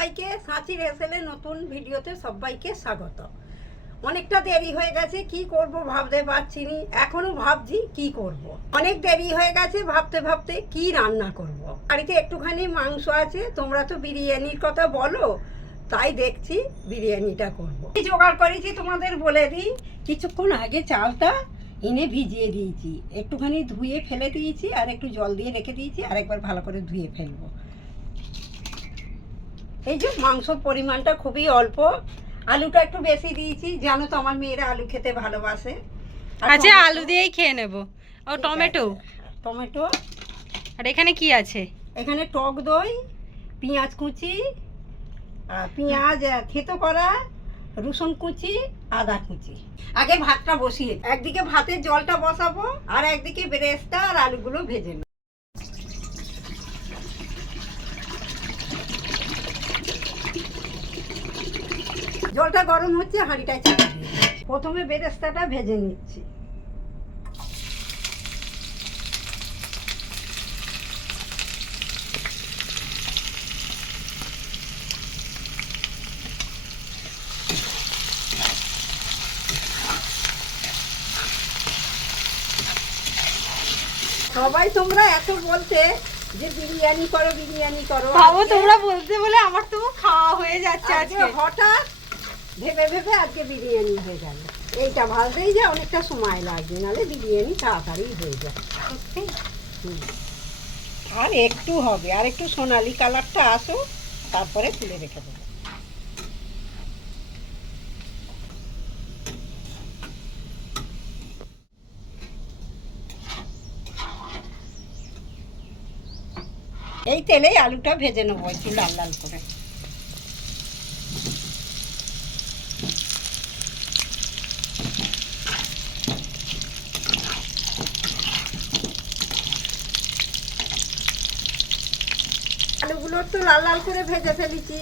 সবাইকে সাঁচি রেসেলে নতুন ভিডিওতে সবাইকে স্বাগত অনেকটা দেরি হয়ে গেছে, কি করব ভাবতে পারছি নি এখনও ভাবছি কি করব। অনেক দেরি হয়ে গেছে, ভাবতে ভাবতে কি রান্না করব। বাড়িতে একটুখানি মাংস আছে, তোমরা তো বিরিয়ানির কথা বলো, তাই দেখছি বিরিয়ানিটা করব। জোগাড় করেছি তোমাদের বলে দিই কিছুক্ষণ আগে চালটা এনে ভিজিয়ে দিয়েছি একটুখানি ধুয়ে ফেলে দিয়েছি, আর একটু জল দিয়ে রেখে দিয়েছি আর একবার ভালো করে ধুয়ে ফেলব এই যে মাংসর পরিমাণটা খুবই অল্প। আলুটা একটু বেশি দিয়েছি জানো তো আমার মেয়েরা আলু খেতে ভালোবাসে। আচ্ছা আলু দিয়েই খেয়ে নেব। ও টমেটো? টমেটো। আর এখানে কি আছে? এখানে টক দই পেঁয়াজ কুচি আর পেঁয়াজ থেতো করা রসুন কুচি আদা কুচি। আগে ভাতটা বসিয়ে একদিকে ভাতের জলটা বসাবো আর একদিকে বেরেস্তা আর আলুগুলো ভেজে নেব। জলটা গরম হচ্ছে হাঁড়িটায় চাপা প্রথমে বেরেস্তাটা ভেজে নিচ্ছি। সবাই তোমরা এত বলতে যে বিরিয়ানি করো বিরিয়ানি করো। তোমরা বলতে বলে আমার তো খাওয়া হয়ে যাচ্ছে আজকে। হঠাৎ ভেবে ভেবে আজকে বিরিয়ানি হয়ে গেল। এইটা ভাজতেই যে অনেকটা সময় লাগবে নাহলে বিরিয়ানি তাড়াতাড়ি হয়ে যায় আর একটু হবে আর একটু সোনালি কালারটা আসো তারপরে তুলে রেখে দেবো। এই তেলেই আলুটা ভেজে নেব একটু লাল লাল করে। আলুগুলো তো লাল লাল করে ভেজে ফেলেছি।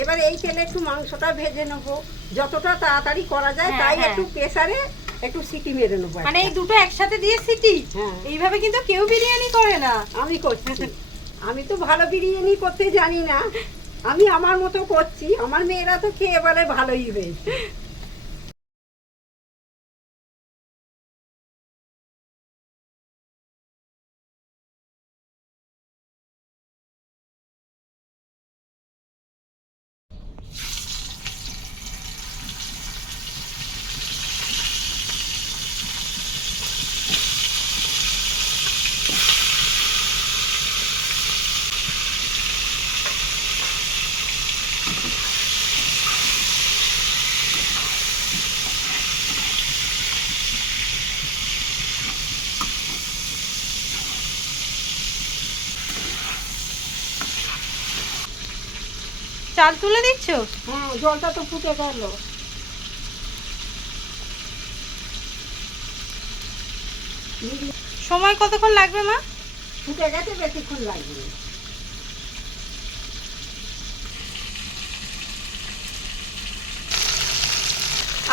এবার এই তেলে একটু মাংসটা ভেজে নেব। যতটা তাড়াতাড়ি করা যায় হ্যাঁ, তাই হ্যাঁ। একটু প্রেসারে একটু সিটি মেরে নেব মানে এই দুটো একসাথে দিয়ে সিটি? হ্যাঁ। এইভাবে কিন্তু কেউ বিরিয়ানি করে না। আমি করছি। আমি তো ভালো বিরিয়ানি করতে জানি না। আমি আমার মতো করছি। আমার মেয়েরা তো খেয়ে বলে ভালোই হয়েছে। চাল তুলে দিচ্ছ হ্যাঁ জলটা তো ফুটে গেল। সময় কতক্ষণ লাগবে মা? ফুটে গেছে বেশিক্ষণ লাগবে।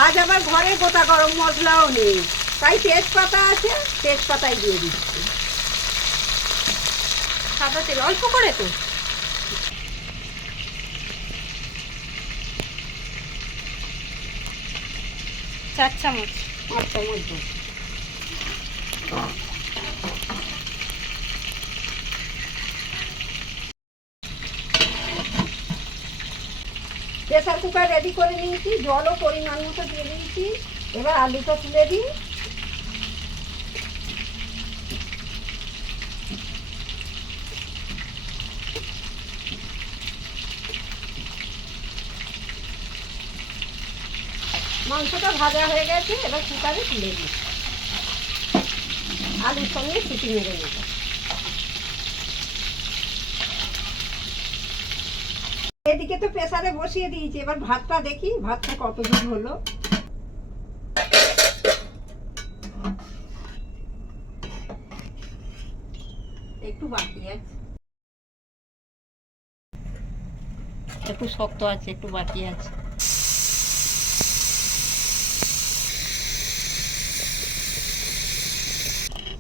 আজ আবার ঘরে গোটা গরম মশলাও নেই। তাই তেজপাতা আছে তেজপাতাই দিয়ে দিচ্ছি। সাদা তেল অল্প করে তো। চার চামচ। চামচ দুধ প্রেসার কুকার রেডি করে নিয়েছি, জলও পরিমাণ মতো দিয়ে দিয়েছি। এবার আলুটা তুলে দিই। মাংসটা ভাজা হয়ে গেছে, এবার কুকারে তুলে দিই। আলুর সঙ্গে সিটি মেরে নেব। এদিকে তো প্রেসারে বসিয়ে দিয়েছি, এবার ভাতটা দেখি, ভাতটা কত হলো। একটু বাকি আছে। একটু শক্ত আছে, একটু বাকি আছে।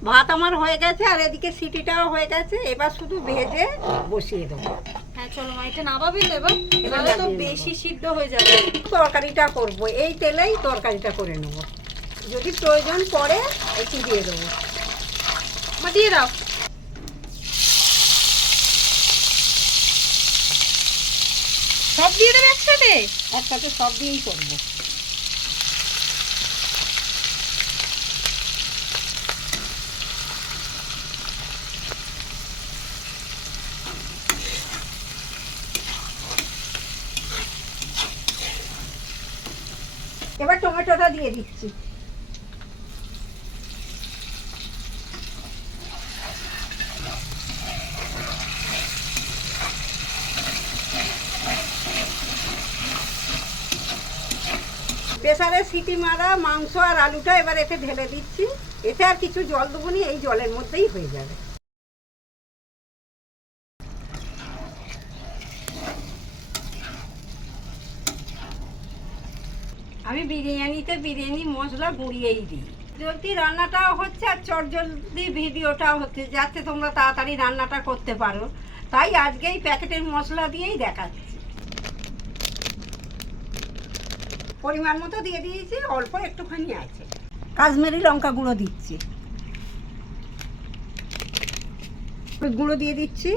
ভাত আমার হয়ে গেছে আর এদিকে সিটিটাও হয়ে গেছে। এবার শুধু ভেজে বসিয়ে দেবো। হ্যাঁ চলো মা এটা নামাবি তো এবার। তো বেশি সিদ্ধ হয়ে যাবে। তরকারিটা করব। এই তেলেই তরকারিটা করে নেব। যদি প্রয়োজন পড়ে একটু দিয়ে দেবো। মা দিয়ে দাও। সব দিয়ে দেবে একসাথে? একসাথে সব দিয়েই করব। এবার টমেটোটা দিয়ে দিচ্ছি। প্রেসারে সিটি মারা, মাংস আর আলুটা এবার এতে ঢেলে দিচ্ছি। এতে আর কিছু জল দেবো এই জলের মধ্যেই হয়ে যাবে। আমি বিরিয়ানিতে বিরিয়ানি, মশলা গুঁড়িয়েই দিই। জলদি রান্নাটাও হচ্ছে আর চট জলদি ভিডিওটাও হচ্ছে, যাতে তোমরা তাড়াতাড়ি রান্নাটা করতে পারো, তাই আজকে এই প্যাকেটের মশলা দিয়েই দেখাচ্ছি। পরিমাণ মতো দিয়ে দিয়েছি, অল্প একটুখানি আছে। কাশ্মীরি লঙ্কা গুঁড়ো দিচ্ছি। গুঁড়ো দিয়ে দিচ্ছি।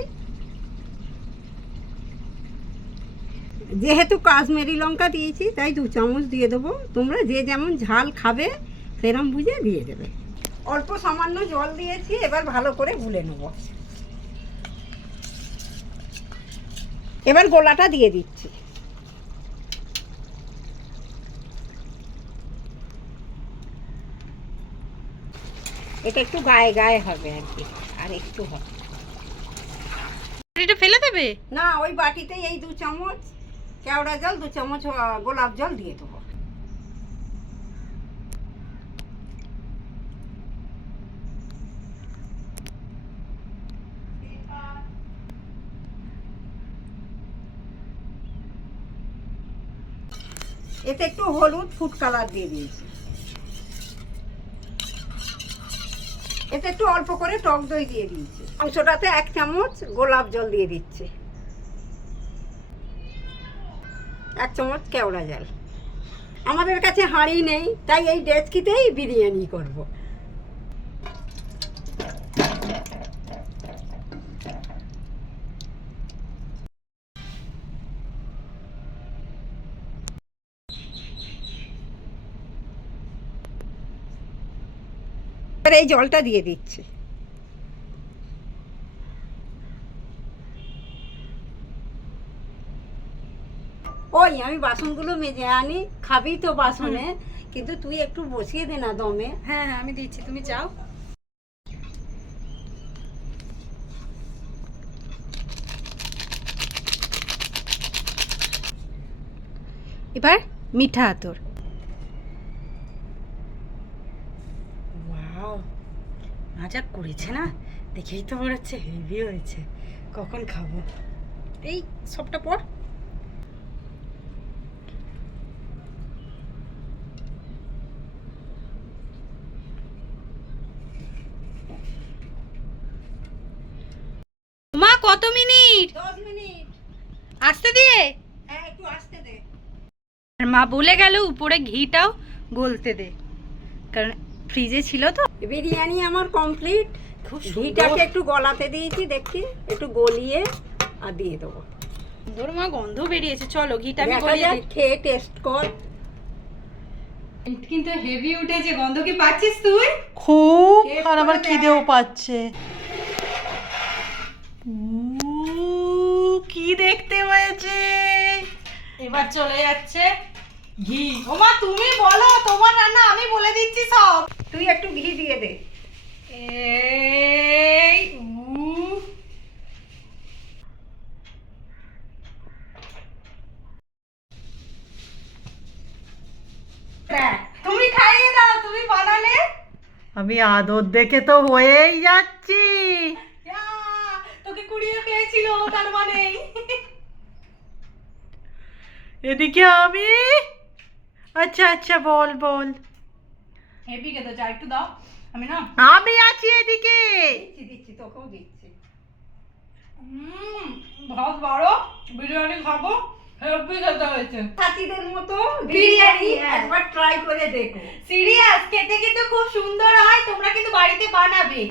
যেহেতু কাশ্মীরি লঙ্কা দিয়েছি তাই দু চামচ দিয়ে দেবো। তোমরা যে যেমন ঝাল খাবে সেরম বুঝে দিয়ে দেবে। অল্প সামান্য জল দিয়েছি এবার ভালো করে গুলে নেব। এবার গোলাটা দিয়ে দিচ্ছি। এটা একটু গায়ে গায়ে হবে আর কি আর একটু হবে। ফেলে দেবে? না ওই বাটিতে এই দু চামচ। কেওড়া জল, দু চামচ গোলাপ জল দিয়ে দেবো। এতে একটু হলুদ ফুড কালার দিয়ে দিয়েছি। এতে একটু অল্প করে টক দই দিয়ে দিয়েছি। মাংসটাতে এক চামচ গোলাপ জল দিয়ে দিচ্ছি। এক চামচ কেওড়া জল। আমাদের কাছে হাঁড়ি নেই, তাই এই ডেচকিতেই বিরিয়ানি করব। এই জলটা দিয়ে দিচ্ছি। ওই আমি বাসনগুলো মেজে আনি খাবি তো বাসনে কিন্তু তুই একটু বসিয়ে দে না দমে। হ্যাঁ হ্যাঁ আমি দিচ্ছি তুমি যাও। এবার মিঠা আতর। ওয়াও না যা করেছে না? দেখেই তো মনে হচ্ছে হেভি হয়েছে। কখন খাব? এই সবটা পর। কত মিনিট? আসতে দিয়ে? হ্যাঁ একটু আসতে দে। আর মা বলে গেল উপরে ঘিটাও গলতে দে। কারণ ফ্রিজে ছিল তো। বিরিয়ানি আমার কমপ্লিট খুব ঘিটাকে একটু গলাতে দিয়েছি দেখছি একটু গলিয়ে আর দিয়ে দেবো। সুন্দর মা গন্ধ বেরিয়েছে চলো ঘিটা আমি গলিয়ে খেয়ে টেস্ট কর। কিন্তু হেভি উঠেছে গন্ধ কি পাচ্ছিস তুই? খুব আর আমার খিদেও পাচ্ছে। এবার চলে যাচ্ছে ঘি। ওমা তুমি বলো তোমার রান্না আমি বলে দিচ্ছি সব। তুই একটু ঘি দিয়ে দে। এই তুমি খাইয়ে দাও তুমি বানালে। আমি আদর দেখে তো হয়েই যাচ্ছি। তোকে কুড়িয়ে পেয়েছিল তার মানে এদিকে আমি। আচ্ছা আচ্ছা বল বল। হেভি তো চা একটু দাও। আমি না আমি আছি এদিকে। দিচ্ছি দিচ্ছি তোকেও দিচ্ছি। হুম ভাত বাড়ো বিরিয়ানি খাব হেভি খেতে হয়েছে। সাথীদের মতো বিরিয়ানি, বিরিয়ানি হ্যাঁ। একবার ট্রাই করে দেখো। সিরিয়াস খেতে কিন্তু খুব সুন্দর হয় তোমরা কিন্তু বাড়িতে বানাবে।